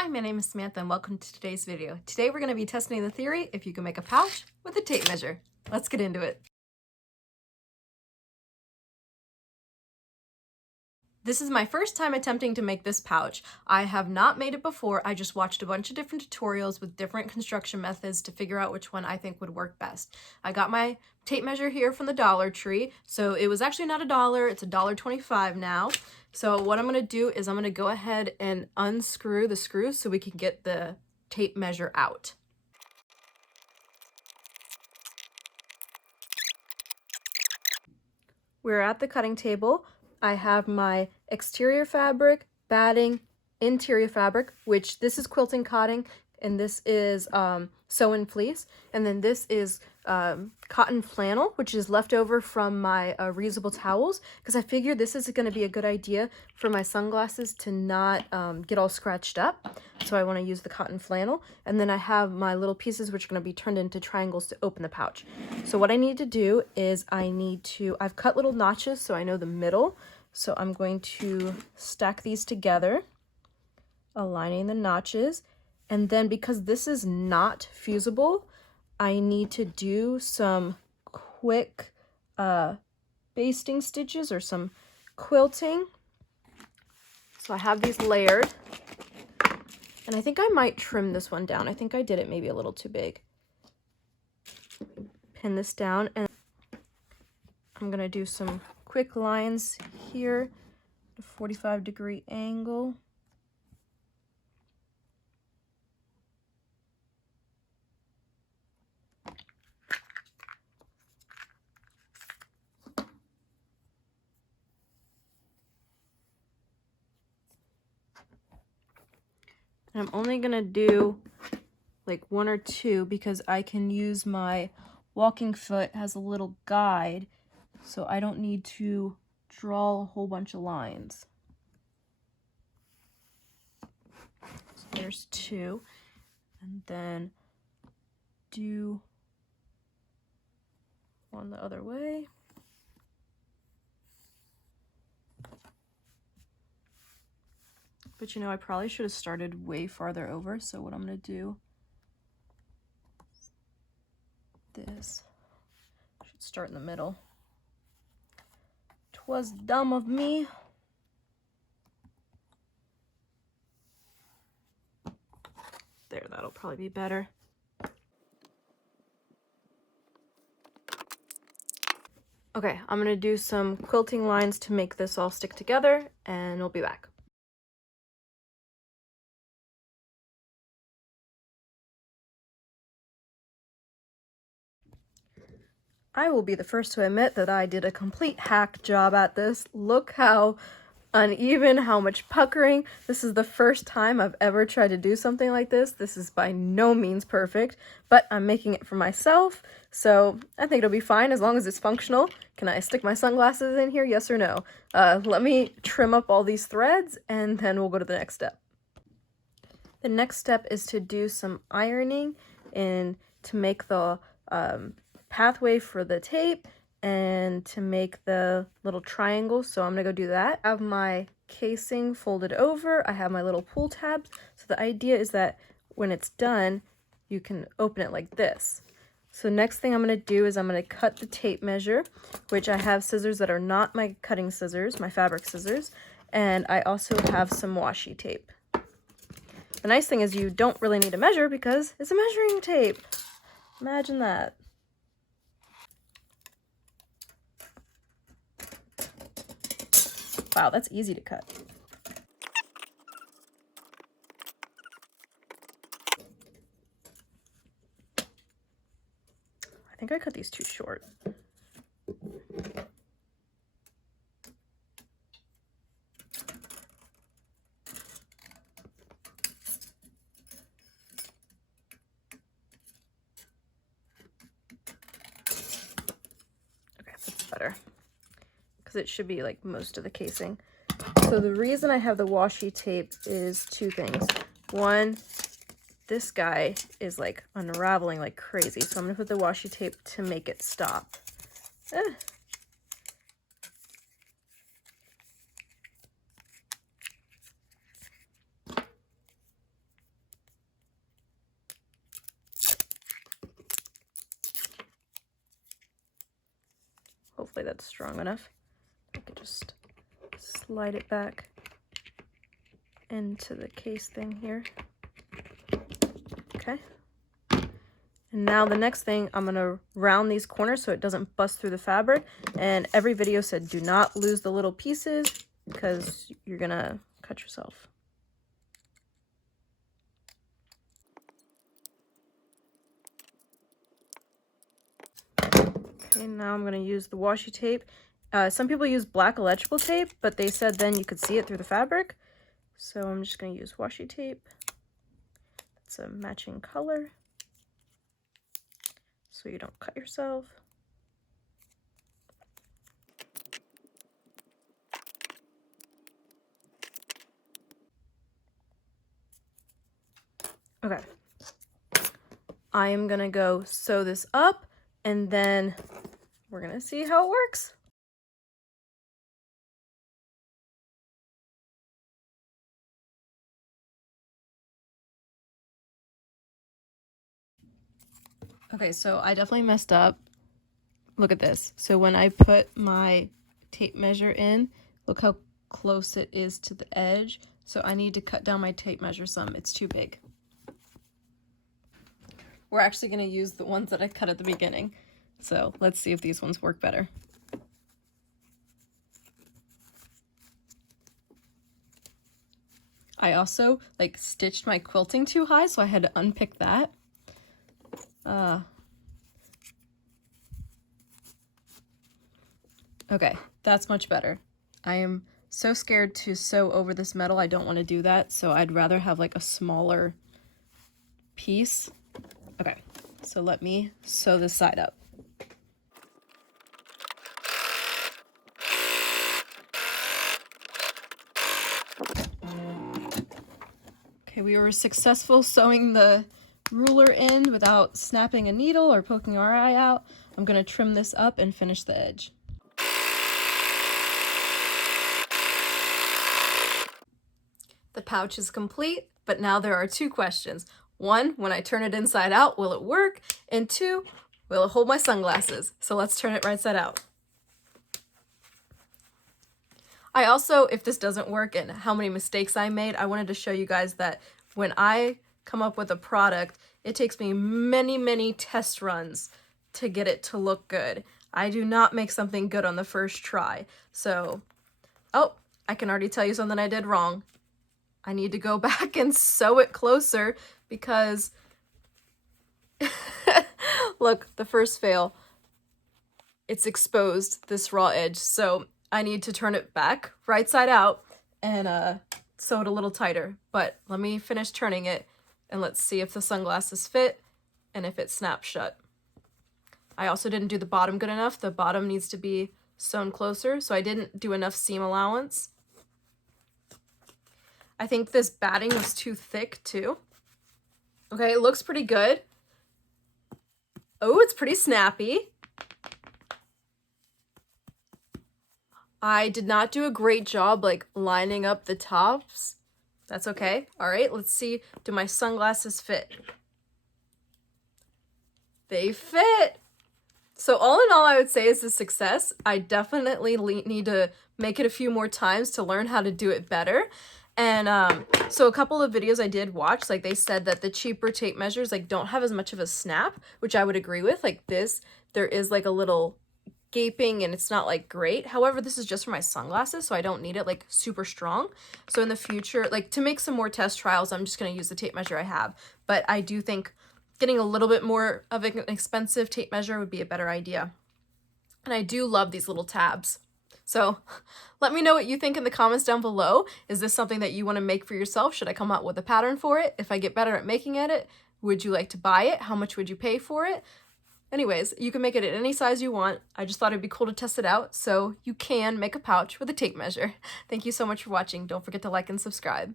Hi, my name is Samantha and welcome to today's video. Today we're going to be testing the theory if you can make a pouch with a tape measure. Let's get into it. This is my first time attempting to make this pouch. I have not made it before. I just watched a bunch of different tutorials with different construction methods to figure out which one I think would work best. I got my tape measure here from the Dollar Tree. So it was actually not $1, it's $1.25 now. So what I'm going to do is I'm going to go ahead and unscrew the screws so we can get the tape measure out. We're at the cutting table. I have my exterior fabric, batting, interior fabric, which this is quilting cotton, and this is sew-in fleece, and then this is cotton flannel, which is left over from my reusable towels, because I figured this is going to be a good idea for my sunglasses to not get all scratched up. So I want to use the cotton flannel, and then I have my little pieces which are going to be turned into triangles to open the pouch. So what I need to do is I've cut little notches so I know the middle. So I'm going to stack these together, aligning the notches. And then because this is not fusible, I need to do some quick basting stitches or some quilting. So I have these layered. And I think I might trim this one down. I think I did it maybe a little too big. Pin this down, and I'm gonna do some quick lines here, a 45-degree angle. And I'm only gonna do like one or two because I can use my walking foot as a little guide, so I don't need to draw a whole bunch of lines. So there's two, and then do one the other way. But you know, I probably should have started way farther over, so what I'm gonna do is this. Should start in the middle. 'Twas dumb of me. There, that'll probably be better. Okay, I'm gonna do some quilting lines to make this all stick together, and we'll be back. I will be the first to admit that I did a complete hack job at this. Look how uneven, how much puckering. This is the first time I've ever tried to do something like this. This is by no means perfect, but I'm making it for myself, so I think it'll be fine as long as it's functional. Can I stick my sunglasses in here? Yes or no? Let me trim up all these threads and then we'll go to the next step. The next step is to do some ironing and to make the pathway for the tape and to make the little triangle. So I'm gonna go do that. I have my casing folded over. I have my little pull tabs. So the idea is that when it's done, you can open it like this. So next thing I'm gonna do is I'm gonna cut the tape measure, which I have scissors that are not my cutting scissors, my fabric scissors, and I also have some washi tape. The nice thing is you don't really need to measure because it's a measuring tape. Imagine that. Wow, that's easy to cut. I think I cut these too short. Okay, that's better. Because it should be like most of the casing. So the reason I have the washi tape is two things. One, this guy is like unraveling like crazy, so I'm gonna put the washi tape to make it stop. Hopefully that's strong enough. I can just slide it back into the case thing here. Okay. And now the next thing, I'm gonna round these corners so it doesn't bust through the fabric. And every video said do not lose the little pieces because you're gonna cut yourself. Okay, now I'm gonna use the washi tape. Some people use black electrical tape, but they said then you could see it through the fabric. So I'm just gonna use washi tape. It's a matching color, so you don't cut yourself. Okay. I am gonna go sew this up and then we're gonna see how it works. Okay, so I definitely messed up. Look at this. So when I put my tape measure in, look how close it is to the edge. So I need to cut down my tape measure some. It's too big. We're actually going to use the ones that I cut at the beginning. So let's see if these ones work better. I also like stitched my quilting too high, so I had to unpick that. Okay, that's much better. I am so scared to sew over this metal. I don't want to do that, so I'd rather have like a smaller piece. Okay, so let me sew this side up. Okay, we were successful sewing the ruler in without snapping a needle or poking our eye out. I'm gonna trim this up and finish the edge. The pouch is complete, but now there are two questions. One, when I turn it inside out, will it work? And two, will it hold my sunglasses? So let's turn it right side out. I also, if this doesn't work and how many mistakes I made, I wanted to show you guys that when I come up with a product, it takes me many, many test runs to get it to look good. I do not make something good on the first try. So, oh, I can already tell you something I did wrong. I need to go back and sew it closer because look, the first fail, it's exposed, this raw edge. So I need to turn it back right side out and sew it a little tighter. But let me finish turning it and let's see if the sunglasses fit and if it snaps shut. I also didn't do the bottom good enough. The bottom needs to be sewn closer, so I didn't do enough seam allowance. I think this batting was too thick too. Okay, it looks pretty good. Oh, it's pretty snappy. I did not do a great job like lining up the tops. That's okay. All right, let's see. Do my sunglasses fit? They fit. So all in all, I would say is a success. I definitely need to make it a few more times to learn how to do it better. And so a couple of videos I did watch, like they said that the cheaper tape measures like don't have as much of a snap, which I would agree with. Like this, there is like a little gaping and it's not like great. However, this is just for my sunglasses, so I don't need it like super strong. So in the future, like to make some more test trials, I'm just going to use the tape measure I have. But I do think getting a little bit more of an expensive tape measure would be a better idea. And I do love these little tabs. So let me know what you think in the comments down below. Is this something that you want to make for yourself? Should I come up with a pattern for it? If I get better at making it, would you like to buy it? How much would you pay for it? Anyways, you can make it at any size you want. I just thought it'd be cool to test it out, so you can make a pouch with a tape measure. Thank you so much for watching. Don't forget to like and subscribe.